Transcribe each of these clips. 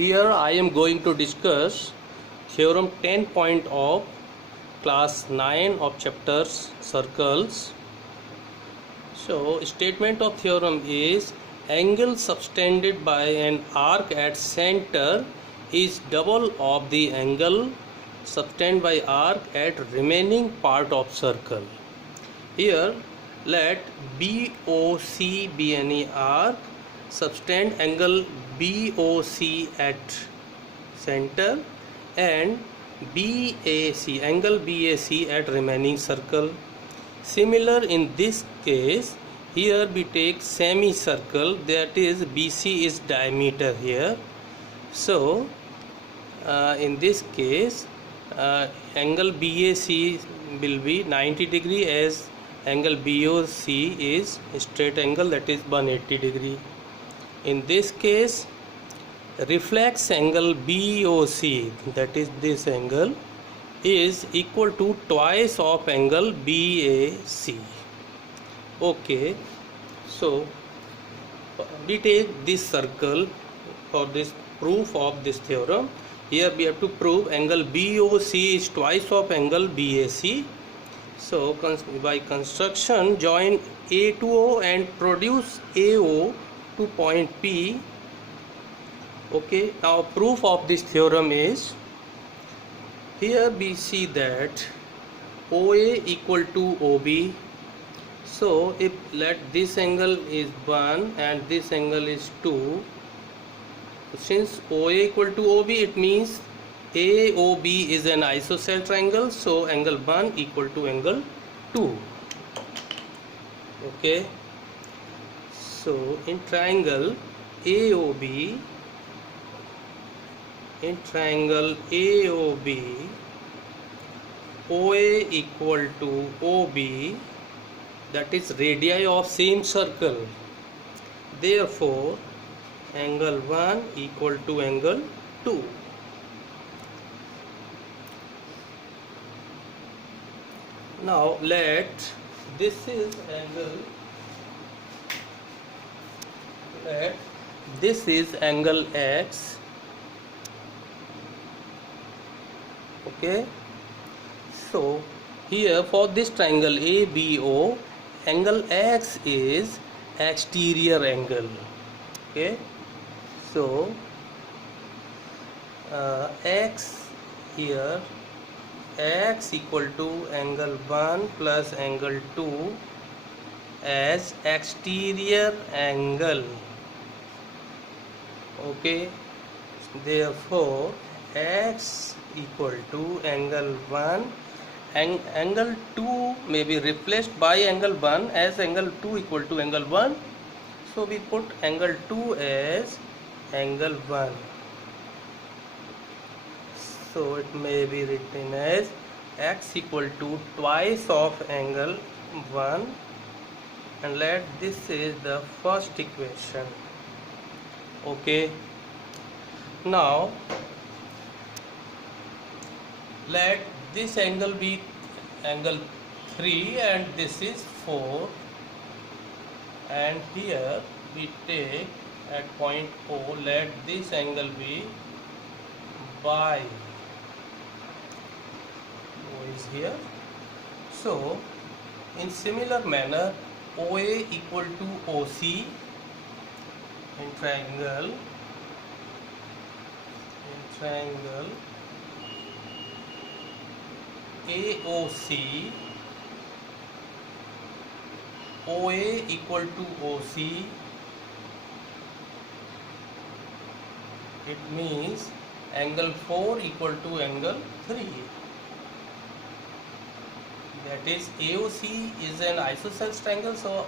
Here I am going to discuss theorem 10 point of class 9 of chapters circles. So statement of theorem is angle subtended by an arc at center is double of the angle subtended by arc at remaining part of circle. Here let BOC be any arc, subtend angle BOC at center and BAC angle BAC at remaining circle. Similar in this case, here we take semicircle, that is BC is diameter here. So in this case angle BAC will be 90 degree as angle BOC is straight angle, that is 180 degree. In this case reflex angle BOC, that is this angle, is equal to twice of angle BAC. Okay, so we take this circle for this proof of this theorem. Here we have to prove angle BOC is twice of angle BAC. So by construction join A to O and produce AO to point P. Okay, now proof of this theorem is, here we see that OA equal to OB. So if let this angle is 1 and this angle is 2, since OA equal to OB, it means AOB is an isosceles triangle, so angle 1 equal to angle 2. Okay, so in triangle AOB, OA equal to OB, that is radii of same circle. Therefore angle 1 equal to angle 2. Now let this is angle X. Okay, so here for this triangle ABO, angle X is exterior angle. Okay, so X here, X equal to angle 1 plus angle 2 as exterior angle. Okay, therefore X equal to angle 1 and angle 2 may be replaced by angle 1 as angle 2 equal to angle 1. So we put angle 2 as angle 1. So it may be written as X equal to twice of angle 1, and let this is the first equation. Okay, now let this angle be angle 3 and this is 4, and here we take at point O, let this angle be by O is here. So in similar manner OA equal to OC in triangle AOC, OA equal to OC, it means angle 4 equal to angle 3. That is AOC is an isosceles triangle, so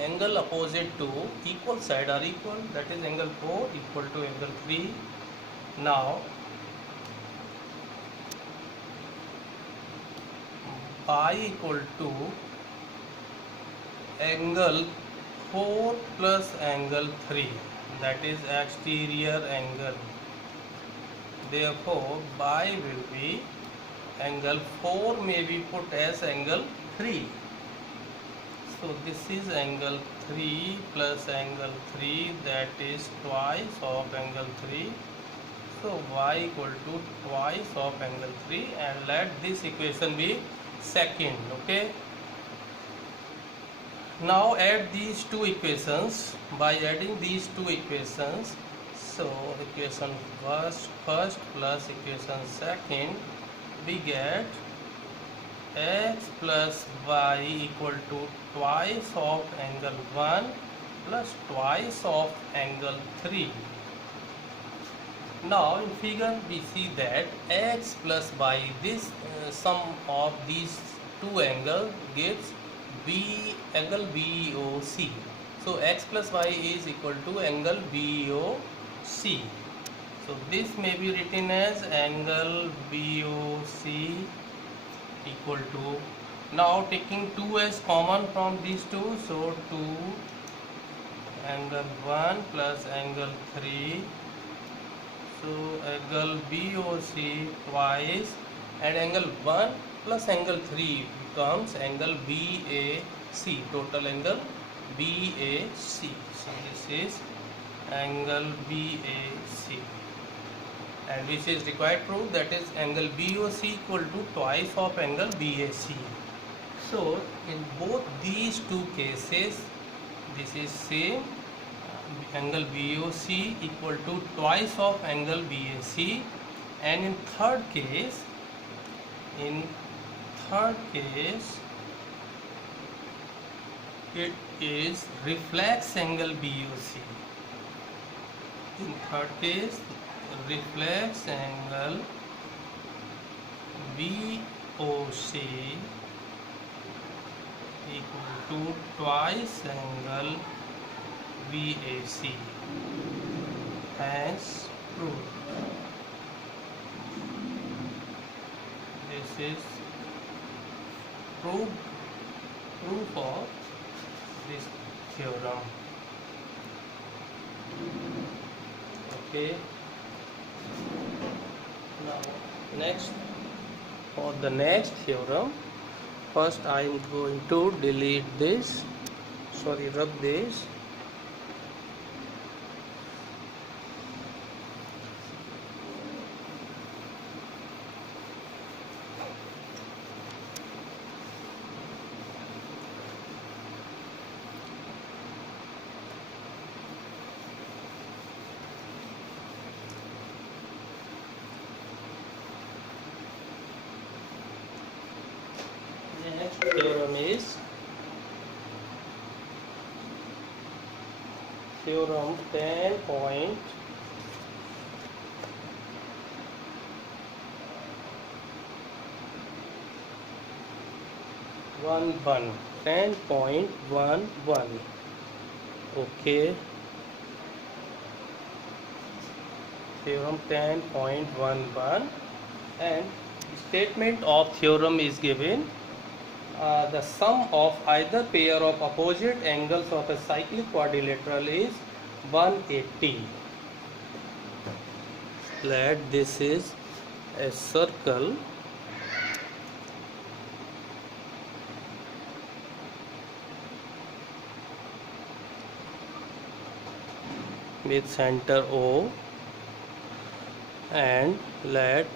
angle opposite to equal side are equal, that is angle 4 equal to angle 3. Now phi equal to angle 4 plus angle 3, that is exterior angle. Therefore phi will be angle 4 may be put as angle 3. So this is angle 3 plus angle 3, that is twice of angle 3. So y equal to twice of angle 3, and let this equation be second. Okay, now add these two equations. By adding these two equations, so equation first plus equation second, we get x plus y equal to twice of angle 1 plus twice of angle 3. Now in figure we see that x plus y, this sum of these two angles gives angle BOC. So x plus y is equal to angle BOC. So this may be written as angle BOC equal to, now taking 2 as common from these two, so 2 angle 1 plus angle 3. So angle BOC twice, and angle 1 plus angle 3 becomes angle BAC, total angle BAC. So this is angle BAC, and which is required proof, that is angle BOC equal to twice of angle BAC. So in both these two cases, this is same, angle BOC equal to twice of angle BAC, and in third case it is reflex angle BOC. In third case, reflex angle BOC equal to twice angle BAC, as proved. This is proof of this theorem. Okay, now next, for the next theorem, first I am going to delete this, rub this. Next theorem is theorem 10.11. 10.11. Okay, theorem 10.11, and statement of theorem is given. The sum of either pair of opposite angles of a cyclic quadrilateral is 180. Let this is a circle with center O, and let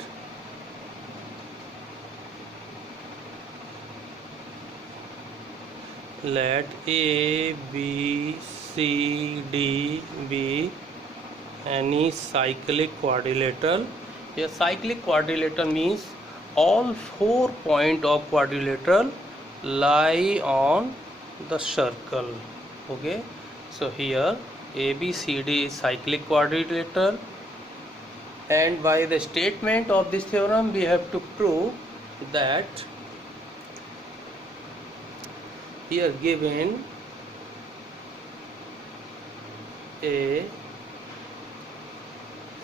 A, B, C, D be any cyclic quadrilateral. A cyclic quadrilateral means all 4 points of quadrilateral lie on the circle. Okay, so here A, B, C, D is cyclic quadrilateral, and by the statement of this theorem we have to prove that here given a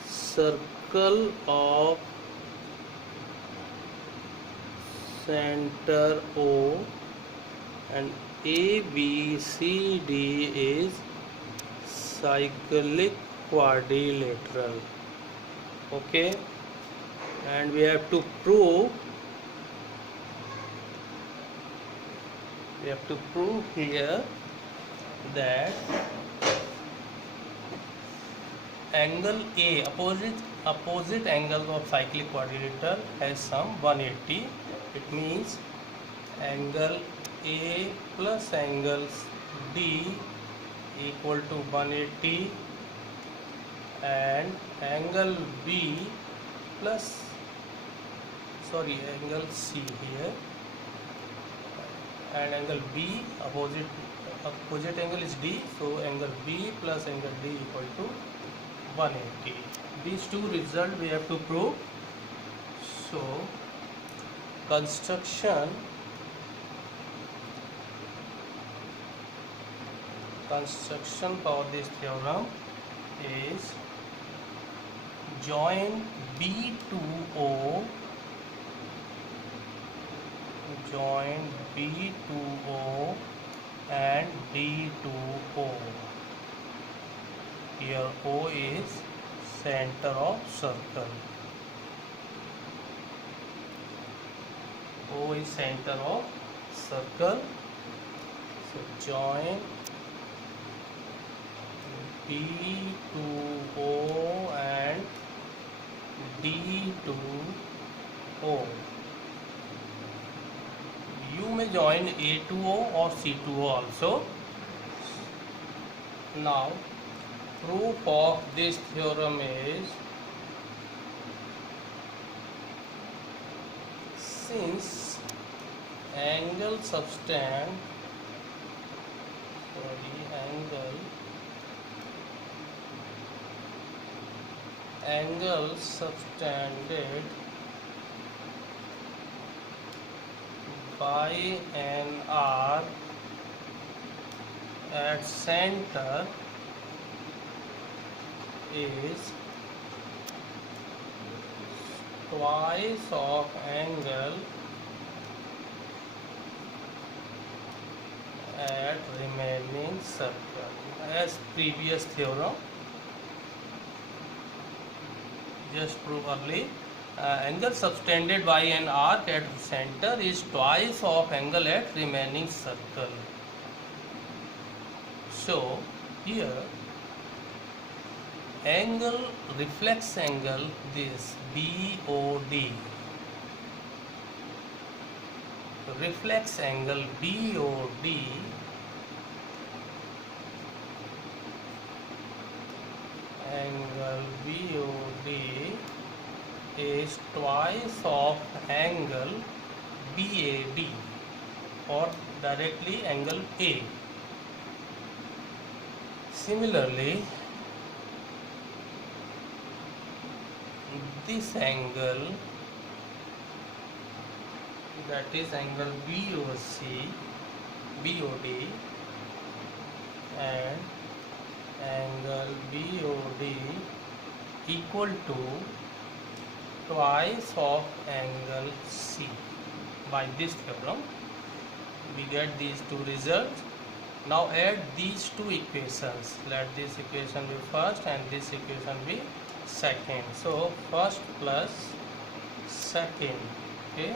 circle of center O and A, B, C, D is cyclic quadrilateral. Okay, and we have to prove here that angle A, opposite angles of cyclic quadrilateral has some 180. It means angle A plus angle D equal to 180, and angle B plus, angle C here, and angle B, opposite angle is D, so angle B plus angle D equal to 180. These two results we have to prove. So construction for this theorem is join B2O and D2O. Here O is center of circle. O is center of circle. So join B2O and D2O. You may join A2O or C2O also. Now, proof of this theorem is, since angle subtended by an arc at center is twice of angle at remaining circle. As previous theorem just proved early, angle subtended by an arc at center is twice of angle at remaining circle. So here angle, reflex angle, this BOD, reflex angle BOD is twice of angle BAD, or directly angle A. Similarly, this angle, that is angle BOD, and angle BOD equal to twice of angle C. By this theorem we get these two results. Now add these two equations. Let this equation be first and this equation be second. So first plus second. Okay.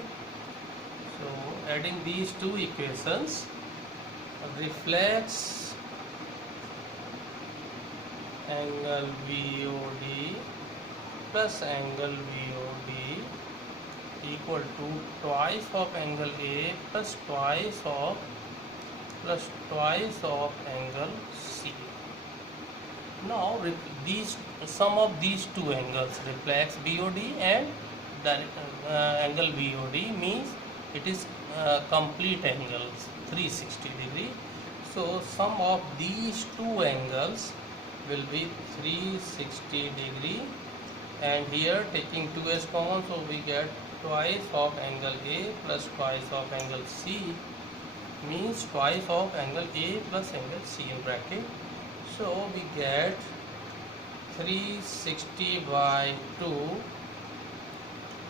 So adding these two equations, reflex angle BOD plus angle BOD equal to twice of angle A plus twice of angle C. Now these sum of these two angles, reflex BOD and angle BOD, means it is complete angles 360 degree. So sum of these two angles will be 360 degree, and here taking 2 as common, so we get twice of angle A plus twice of angle C, means twice of angle A plus angle C in bracket. So we get 360 by 2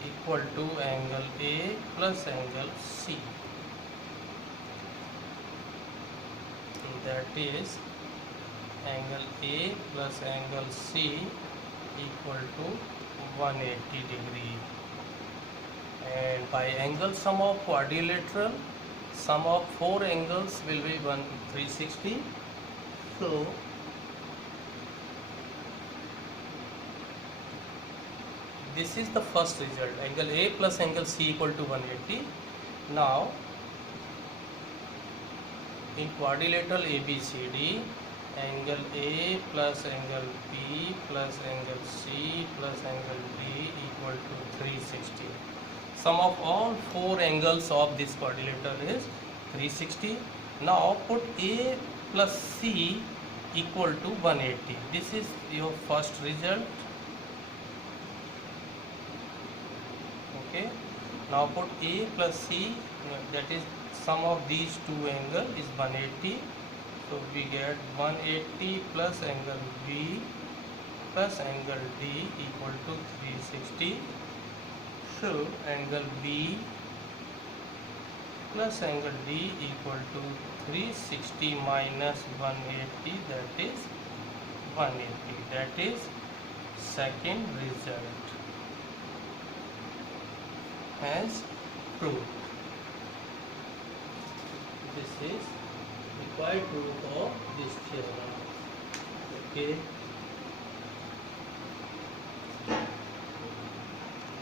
equal to angle A plus angle C. That is angle A plus angle C equal to 180 degree. And by angle sum of quadrilateral, sum of 4 angles will be 360, So this is the first result, angle A plus angle C equal to 180. Now in quadrilateral ABCD, angle A plus angle B plus angle C plus angle D equal to 360. Sum of all four angles of this quadrilateral is 360. Now put A plus C equal to 180. This is your first result. Okay. Now put A plus C, that is sum of these two angles is 180. So we get 180 plus angle B plus angle D equal to 360. So angle B plus angle D equal to 360 minus 180, that is 180. That is second result as proved. This is required proof of this theorem. Okay.